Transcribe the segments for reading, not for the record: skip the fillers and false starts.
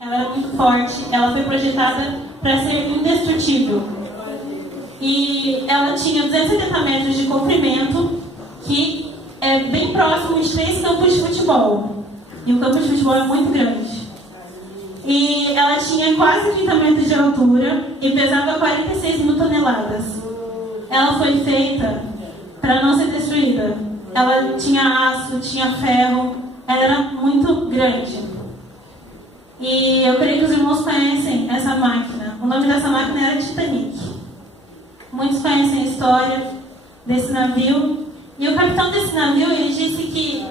ela era muito forte, ela foi projetada para ser indestrutível. E ela tinha 270 metros de comprimento, que é bem próximo de 3 campos de futebol. E o campo de futebol é muito grande. E ela tinha quase 30 metros de altura e pesava 46 mil toneladas. Ela foi feita para não ser destruída. Ela tinha aço, tinha ferro, ela era muito grande. E eu creio que os irmãos conhecem essa máquina. O nome dessa máquina era Titanic. Muitos conhecem a história desse navio. E o capitão desse navio, ele disse que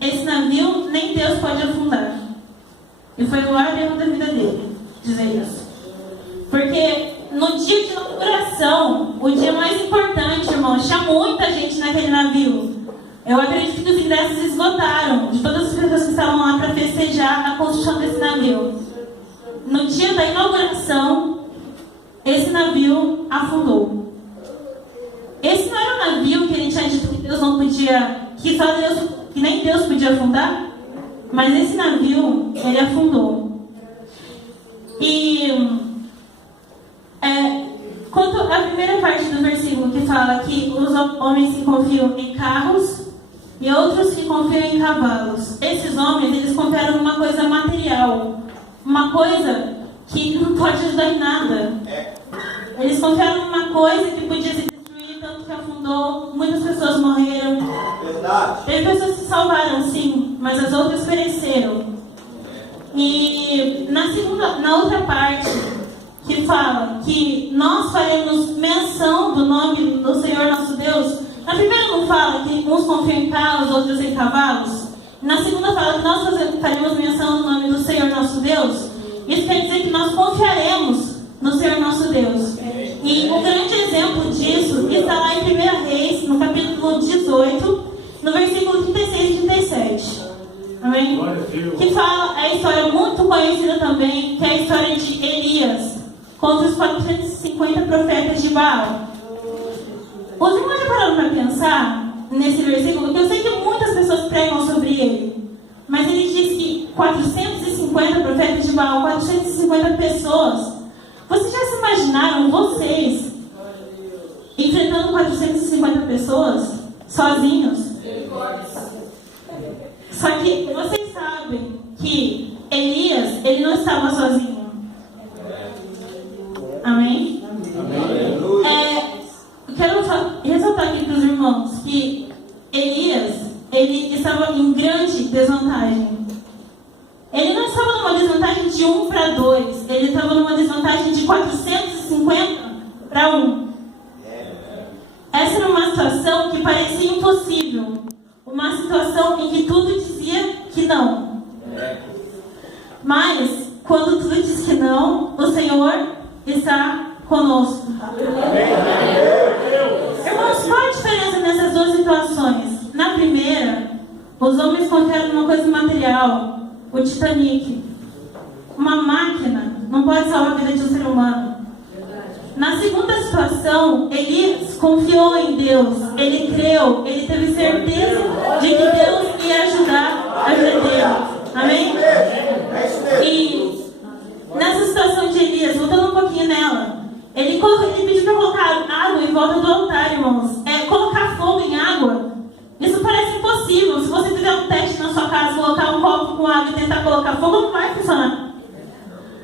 esse navio nem Deus pode afundar. E foi o maior erro da vida dele dizer isso. Porque no dia de inauguração, o dia mais importante, irmãos, tinha muita gente naquele navio. Eu acredito que os ingressos esgotaram de todas as pessoas que estavam lá para festejar a construção desse navio. No dia da inauguração, esse navio afundou. Esse não era um navio que ele tinha dito que Deus não podia, que nem Deus podia afundar, mas esse navio, ele afundou. E quanto à primeira parte do versículo que fala que os homens que confiam em carros e outros que confiam em cavalos. Esses homens, eles confiaram numa coisa material, uma coisa que não pode ajudar em nada. Eles confiaram numa coisa que podia se destruir, tanto que afundou, muitas pessoas morreram. Verdade. Teve pessoas que se salvaram, sim, mas as outras pereceram. E na outra parte, que fala que nós faremos menção do nome do Senhor nosso Deus. Na primeira não fala que uns confiam em carros, outros em cavalos. Na segunda fala que nós faremos menção do nome do Senhor nosso Deus. Isso quer dizer que nós confiaremos no Senhor nosso Deus. E o grande exemplo disso está lá em 1 Reis, no capítulo 18, no versículo 36 e 37. Amém? Que fala a história muito conhecida também, que é a história de Elias contra os 450 profetas de Baal. Os irmãos já pararam para pensar nesse versículo, que eu sei que muitas pessoas pregam sobre ele, mas ele diz que 450 profetas de Baal, 450 pessoas. Vocês já se imaginaram, vocês, enfrentando 450 pessoas, sozinhos? Só que vocês sabem que Elias, ele não estava sozinho. Amém? Eu quero ressaltar aqui para os irmãos que Elias, ele estava em grande desvantagem. Ele não estava numa desvantagem de 1 para 2, ele estava numa desvantagem de 450 para 1. Essa era uma situação que parecia impossível, uma situação em que tudo dizia que não. Mas, quando tudo diz que não, o Senhor está conosco. Irmãos, qual a diferença nessas duas situações? Na primeira, os homens confiaram numa coisa material, o Titanic. Uma máquina não pode salvar a vida de um ser humano. Na segunda situação, Elias confiou em Deus, ele creu, ele teve certeza de que Deus ia ajudar a vida dele. Amém? E nessa situação de Elias, voltando um pouquinho nela, ele pediu para colocar água em volta do altar, irmãos. Colocar fogo em água, isso parece impossível. Se você fizer um teste na sua casa, colocar um copo com água e tentar colocar fogo, não vai funcionar.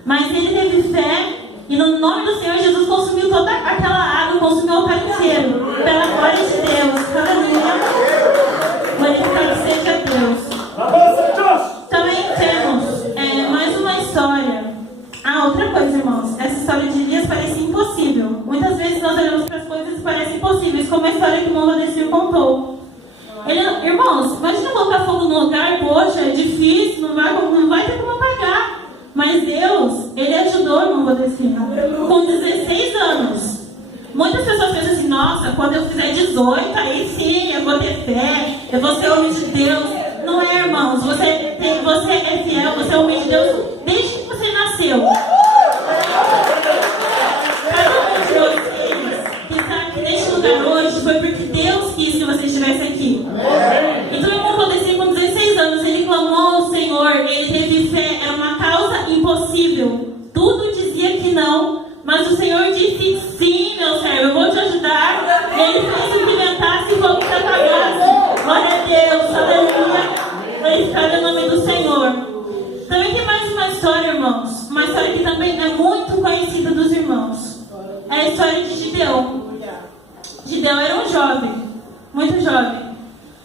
Mas ele teve fé, e no nome do Senhor Jesus consumiu toda aquela água, consumiu o altar inteiro, pela glória de Deus. Aleluia. Glorificado seja Deus. Também temos mais uma história. Outra coisa, irmãos, essa história de Elias parece impossível. Muitas vezes nós olhamos para as coisas que parecem impossíveis, como a história que o irmão Vadecir contou. Irmãos, imagina colocar fogo no lugar, poxa, é difícil, não vai ter como apagar. Mas Deus, Ele ajudou o irmão Vadecir com 16 anos. Muitas pessoas pensam assim, nossa, quando eu fizer 18, aí sim, eu vou ter fé, eu vou ser homem de Deus. Não é, irmãos, você é fiel, você é homem de Deus desde que você nasceu. Cada um de vocês que está aqui neste lugar hoje foi porque Deus quis que você estivesse aqui. Então o irmão Vadecir com 16 anos, ele clamou ao Senhor, ele teve fé, era uma causa Também tem mais uma história, irmãos. Uma história que também é muito conhecida dos irmãos. É a história de Gideão. Gideão era um jovem, muito jovem.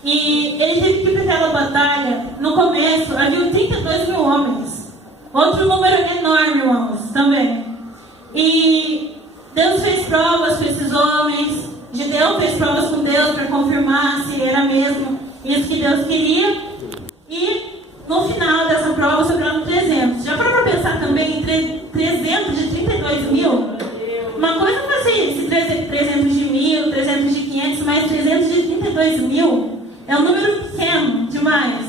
E ele teve que ir para aquela batalha. No começo, havia 32 mil homens. Outro número enorme, irmãos, também. E Deus fez provas para esses homens. Gideão fez provas com Deus para confirmar se era mesmo isso que Deus queria. E no final dessa prova sobraram 300. Já para pensar também em 300 de 32 mil? Uma coisa foi assim, 300 de 1.000, 300 de 500, mas 300 de 32 mil é um número pequeno demais,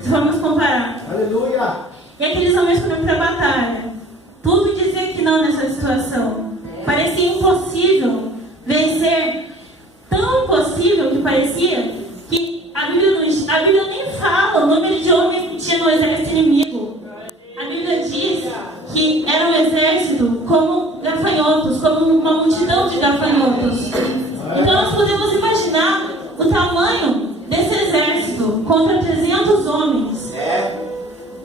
se formos comparar. Aleluia! E aqueles homens foram para a batalha. Tudo dizia que não nessa situação. Parecia impossível vencer. Tão impossível que parecia que a Bíblia nem fala o número de homens que tinha no exército inimigo. A Bíblia diz que era um exército como gafanhotos, como uma multidão de gafanhotos. Então nós podemos imaginar o tamanho desse exército contra 300 homens.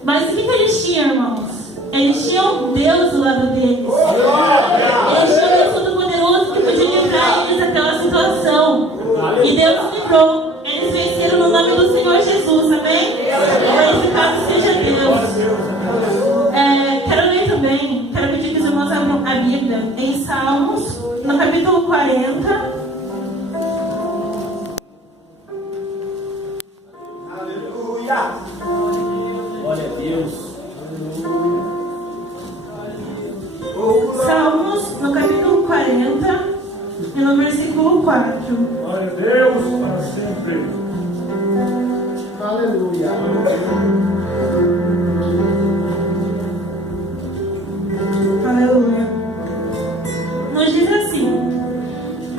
Mas o que eles tinham, irmãos? Eles tinham Deus do lado deles. Eles tinham Deus Todo-Poderoso que podia livrar eles daquela situação. E Deus livrou. Eles venceram no nome do Senhor Jesus, amém? Glorificado seja Deus. Quero ler também, quero pedir que os irmãos abram a Bíblia em Salmos, no capítulo 40. Aleluia! Glória a Deus! Salmos, no capítulo 40, e no versículo 4. Glória a Deus para sempre. Aleluia! Aleluia. Nos diz assim: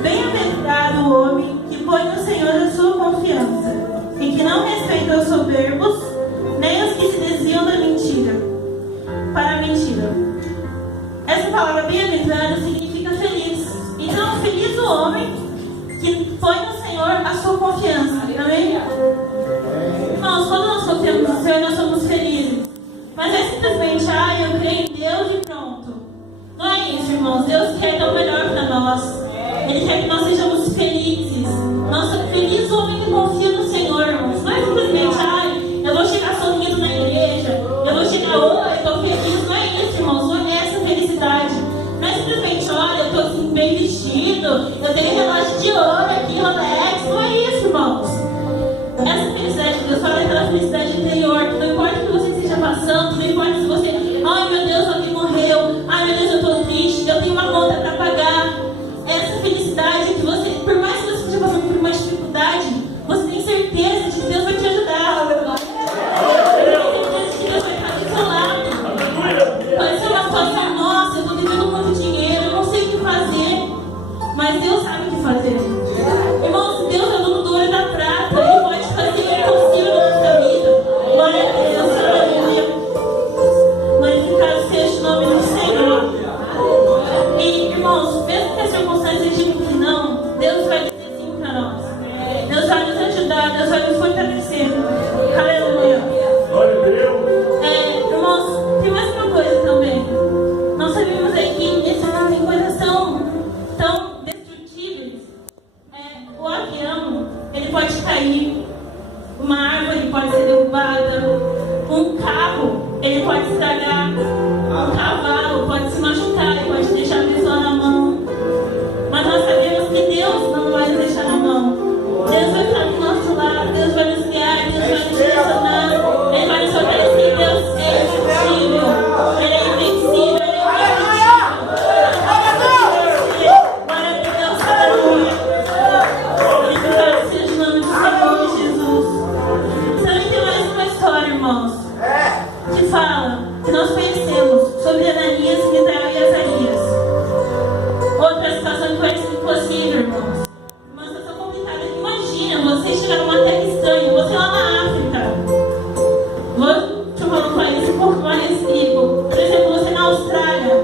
bem-aventurado o homem que põe no Senhor a sua confiança, e que não respeita os soberbos, nem os que se desviam da mentira. Para a mentira. Essa palavra bem-aventurado significa feliz. Então, feliz o homem que põe no Senhor a sua confiança. Amém? Irmãos, quando nós confiamos no Senhor, nós somos felizes. Mas é simplesmente, eu creio em Deus e pronto. Não é isso, irmãos. Deus quer dar o melhor para nós. Ele quer que nós sejamos felizes. Nossa, feliz o homem que confia no Senhor, irmãos. Não é simplesmente, eu vou chegar sorrindo na igreja, eu vou chegar, eu estou feliz. Não é isso, irmãos. Não é essa felicidade. Não é simplesmente, olha, eu estou assim, bem vestido, eu tenho relógio de ouro aqui, Rolex. Não é isso, irmãos. Essa felicidade que Deus fala é aquela felicidade interior, que não importa o que você esteja passando, não importa se você, ai meu Deus, alguém morreu, ai meu Deus, eu estou triste, eu tenho uma conta para pagar. Essa felicidade que você, por mais que você esteja passando por uma dificuldade, você tem certeza de que Deus vai te ajudar. Você tem certeza de que Deus vai estar do seu lado. Pode ser uma situação, nossa, eu estou devendo muito dinheiro, eu não sei o que fazer, mas Deus sabe o que fazer. Irmãos, Deus é o dono do ouro e da prata, Ele pode fazer o impossível na nossa vida. Glória a Deus, aleluia. Glorificado seja o nome do Senhor. E, irmãos, mesmo que as circunstâncias digam que não, Deus vai dizer sim para nós. Deus vai nos ajudar, Deus vai nos fortalecer. Aleluia. Glória a Deus. Irmãos, tem mais uma coisa também. Nós sabemos aí que existem coisas tão destrutíveis. O avião, ele pode cair, uma árvore pode ser derrubada, um carro, ele pode estragar, um cavalo pode se machucar, ele pode deixar a pessoa na mão. Mas nós sabemos que Deus não vai nos deixar na mão. Deus vai estar do nosso lado, Deus vai nos guiar, Deus vai nos direcionar, Ele vai nos fortalecer. Deus é impossível, Ele é invencível, Ele é invencível. Glória a Deus, aleluia. Glorificado seja o nome do Senhor Jesus. Também tem mais uma história, irmãos, que fala, que nós conhecemos, sobre Ananias, Misael e Azarias. Outra situação que vai ser impossível, irmãos. Uma situação complicada. Imagina você chegar numa terra estranha, você lá na África. Deixa eu falar um país um pouco mais rico. Por exemplo, você na Austrália.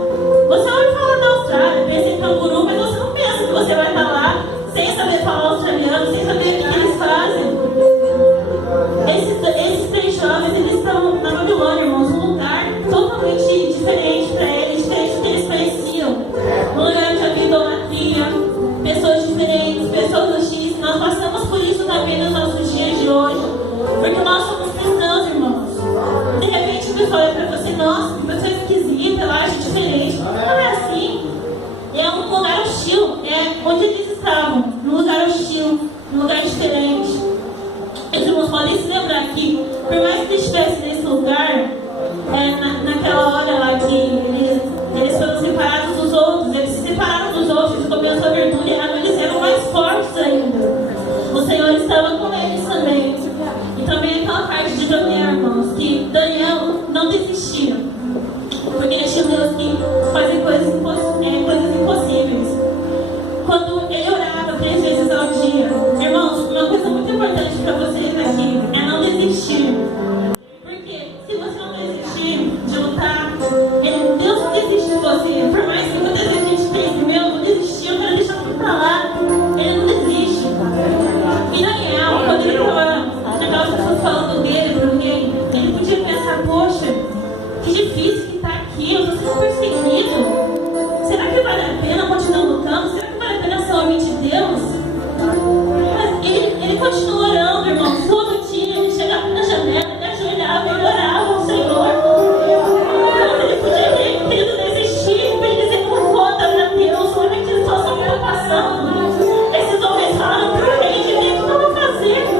Você ouve falar da Austrália, pensa em canguru, mas você não pensa que você vai estar lá sem saber falar australiano, sem saber o que eles fazem. Esses três jovens, eles estão na Babilônia, irmãos, um lugar assim, nossa, que pessoa esquisita, ela age diferente. Não é assim. É um lugar hostil, é onde eles estavam, num lugar hostil, num lugar diferente. Os irmãos podem se lembrar que, por mais que eles estivessem nesse lugar, naquela hora lá que eles foram separados dos outros, eles se separaram dos outros e começou a virtude, eles eram mais fortes ainda. O Senhor estava com eles também. E também aquela parte de Daniel, irmãos, que Daniel não desistia. Porque ele tinha Deus que fazia coisas impossíveis. Quando ele orava 3 vezes ao dia, irmãos, uma coisa muito importante para vocês aqui é não desistir. Porque se você não desistir de lutar, Deus não desiste de você. Por mais que muitas vezes a gente pense, meu, vou desistir, eu quero deixar tudo pra lá. Ele não desiste. E Daniel, quando ele estava, aquelas pessoas falando dele, porque ele podia pensar, poxa, que difícil que tá aqui, eu estou sendo perseguido. Será que vale a pena continuar lutando? Será que vale a pena ser homem de Deus? Mas ele continua orando, irmãos. Todo dia ele chegava na janela, ele ajoelhava e orava ao Senhor. Então ele podia ter querido desistir, para ele dizer, por conta de Deus, olha que situação que está passando. Esses homens falaram para o rei que nem o que estava fazendo.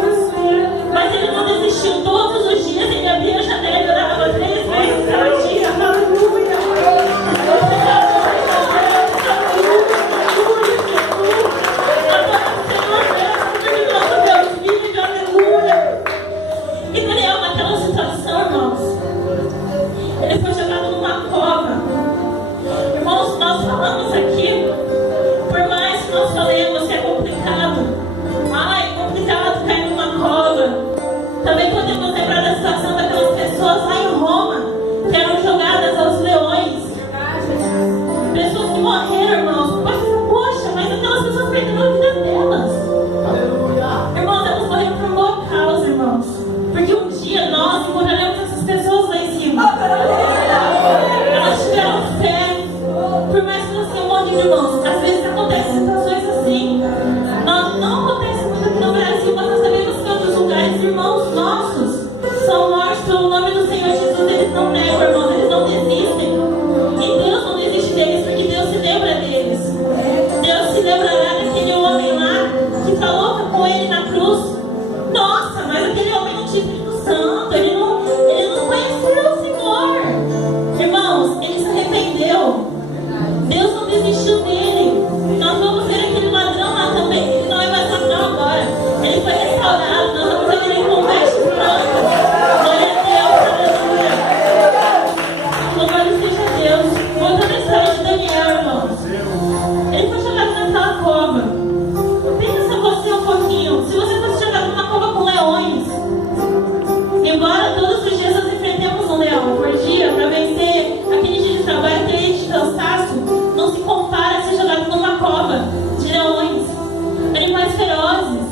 Mas ele não desistiu. Todos os dias ele abria a janela e orava 3 vezes ao dia. Aleluia! E Daniel, naquela situação, irmãos, ele foi jogado numa cova. Irmãos, nós falamos aqui, por mais que nós falemos que é complicado, é complicado cair numa cova. Também podemos lembrar da situação daquelas pessoas lá em Roma, que eram jogadas aos leões. Pessoas que morreram, irmãos. Pode dizer, poxa, mas aquelas pessoas perderam a vida delas. Aleluia. Irmãos, elas morreram por boa causa, irmãos. Porque um dia nós encontraremos essas pessoas lá em cima. Elas tiveram fé. Por mais que elas tenham morrido, irmãos, às vezes acontecem situações assim. Não acontece muito aqui no Brasil, mas nós sabemos que em outros lugares, irmãos nossos são mortos pelo nome do Senhor Jesus. Eles não negam, irmãos, eles não desistem. E Deus não desiste deles, porque Deus se lembra deles. Deus se lembrará daquele homem lá que falou com ele na cruz. Nossa, mas aquele homem não tinha Espírito Santo, ele não conheceu o Senhor. Irmãos, ele se arrependeu. Deus não desistiu dele. Nós vamos ver aquele ladrão lá também, ele não é mais ladrão agora. Ele foi restaurado, nós vamos ver ele com vestes brancas. Glória a Deus, aleluia. Louvado seja Deus. Voltando à história de Daniel, irmãos. Ele foi jogado naquela cova. Pensa você um pouquinho. Se você fosse jogado numa cova com leões, embora todos os dias nós enfrentemos um leão por dia para vencer aquele dia de trabalho, aquele dia de cansaço, não se compara a ser jogado numa cova de leões, animais ferozes.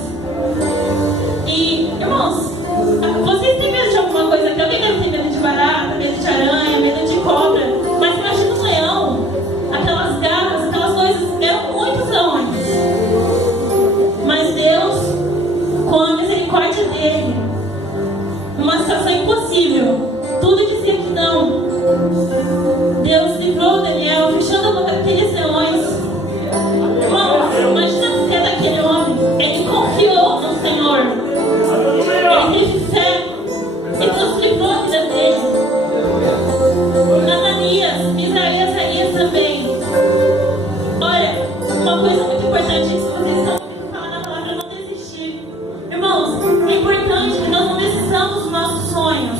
E, irmãos, vocês têm medo de alguma coisa aqui? Alguém deve ter medo de barata, medo de aranha, medo de cobra. Mas imagina um leão, aquelas garras, aquelas coisas, eram muitos leões. Mas Deus, com a misericórdia dele, numa situação impossível, tudo dizia que não, Deus livrou Daniel, fechando a boca daqueles leões. Irmãos, imagina a fé daquele homem. Ele confiou no Senhor. Ele teve fé. E Deus livrou a vida dele. Ananias, Misaías também. Olha, uma coisa muito importante, se vocês estão ouvindo falar na palavra, não desistir. Irmãos, é importante que nós não desistamos dos nossos sonhos.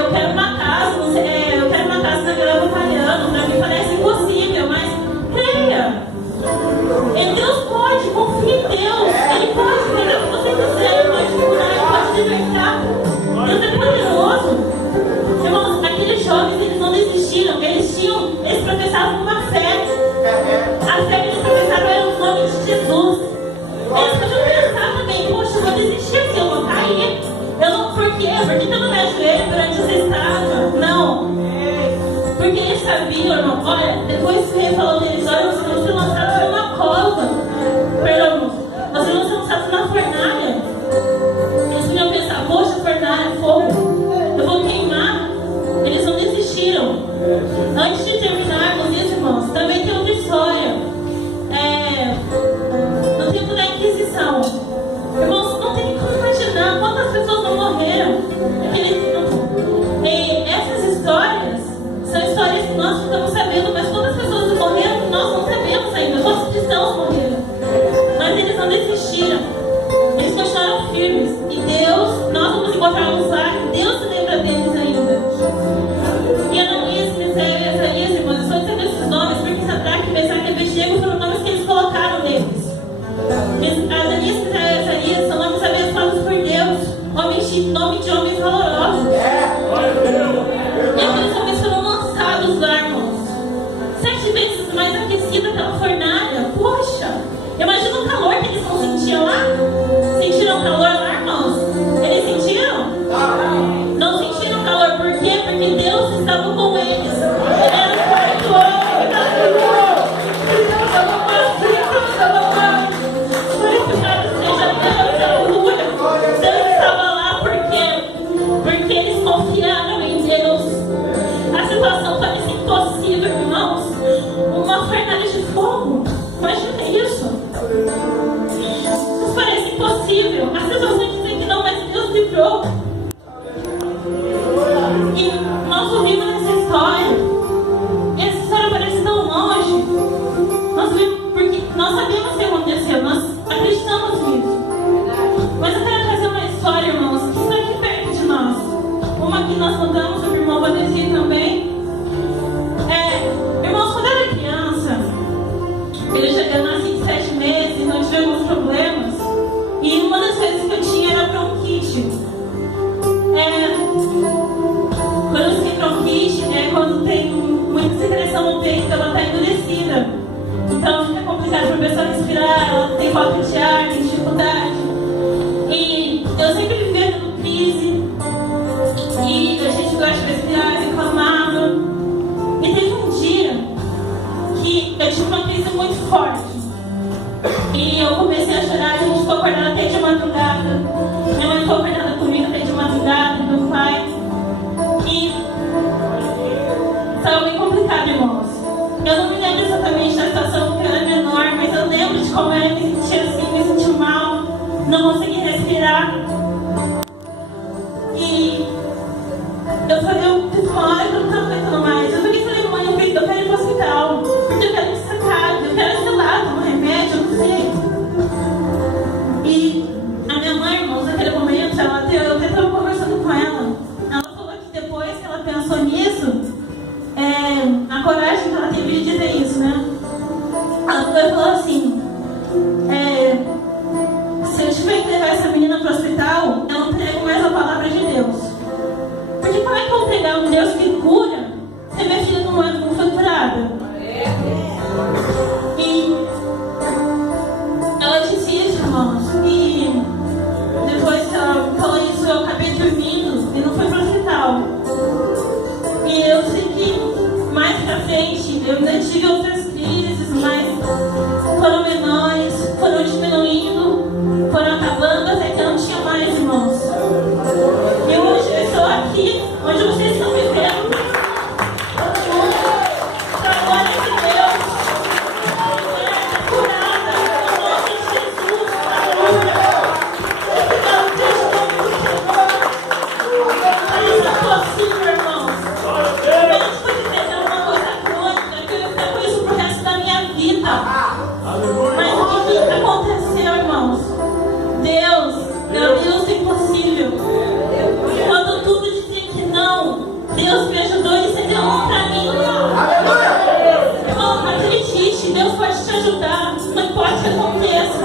Eu quero uma casa, eu quero uma casa na Vila Batalhano. Para mim parece impossível, mas creia. Deus pode, confie em Deus. Ele pode fazer o que você quiser, ele pode curar, ele pode libertar. Deus é poderoso. Irmãos, aqueles jovens, eles não desistiram. Eles professavam uma fé. A fé que eles professavam era o nome de Jesus. Eles podiam pensar também, poxa, eu vou desistir aqui, eu vou cair. Por quê? Porque eu não me ajoelho durante essa estátua. Não. Porque eles sabiam, irmão, olha, depois que ele falou deles, olha, vocês vão ser lançados numa cova. Perdão, vocês vão ser lançados na fornalha. Eles podiam pensar, poxa, fornalha, fogo. Eu livrou. As pessoas dizem que não, mas Deus livrou. E nós ouvimos essa história. Essa história parece tão longe. Nós vimos, porque nós sabemos o que aconteceu, nós acreditamos nisso. Mas eu quero trazer uma história, irmãos, que está aqui perto de nós. Uma que nós contamos, o irmão Vadeci também. Irmãos, quando eu era criança, eu nasci de 7 meses, então eu tive alguns problemas. E uma das coisas que eu tinha era bronquite. Quando eu sei bronquite, é quando tem muita secreção no peito, ela está endurecida. Então fica complicado para a pessoa respirar, ela tem falta de ar, tem dificuldade. E eu sempre vivia tendo crise. E a gente gosta de respirar, reclamava. E teve um dia que eu tive uma crise muito forte. E eu comecei a chorar, a gente ficou acordada até de madrugada. Minha mãe ficou acordada comigo até de madrugada, meu pai. E estava bem complicado, irmãos. Eu não me lembro exatamente da situação, porque eu era menor, mas eu lembro de como eu me sentia assim, me sentia mal, não conseguia respirar. E eu teve uma hora que eu não estava aguentando mais. Eu peguei e falei, mãe, eu quero ir para o hospital, porque eu quero me sacar, eu quero, sei lá, tomar remédio, eu não sei. E a minha mãe, irmãos, naquele momento, eu até estava conversando com ela. Ela falou que depois que ela pensou nisso, a coragem que ela teve de dizer isso, né? Ela falou assim, se eu tiver que levar essa menina para o hospital, eu não prego mais a palavra de Deus. Porque como é que eu vou pregar um Deus que cura se minha filha não foi curada? E ela disse isso, irmãos. E depois que ela falou isso, eu acabei dormindo e não fui para o hospital. E eu sei que mais pra frente eu ainda tive outras crises, mas foram menores, foram diminuindo, foram acabando até que eu não tinha mais, irmãos. E hoje eu estou aqui, onde vocês estão me vendo. Para a glória de Deus. Mulher está curada, no nome de Jesus. Aleluia. Eu acredito no Senhor. Isso é possível, irmãos. Eu não pude dizer uma coisa crônica, que eu ia ficar com isso pro resto da minha vida. Mas o que aconteceu, irmãos? Deus do impossível. Quando tudo dizia que não, Deus me ajudou e estendeu a mão pra mim. Irmão, acredite, Deus pode te ajudar. Não importa o que aconteça.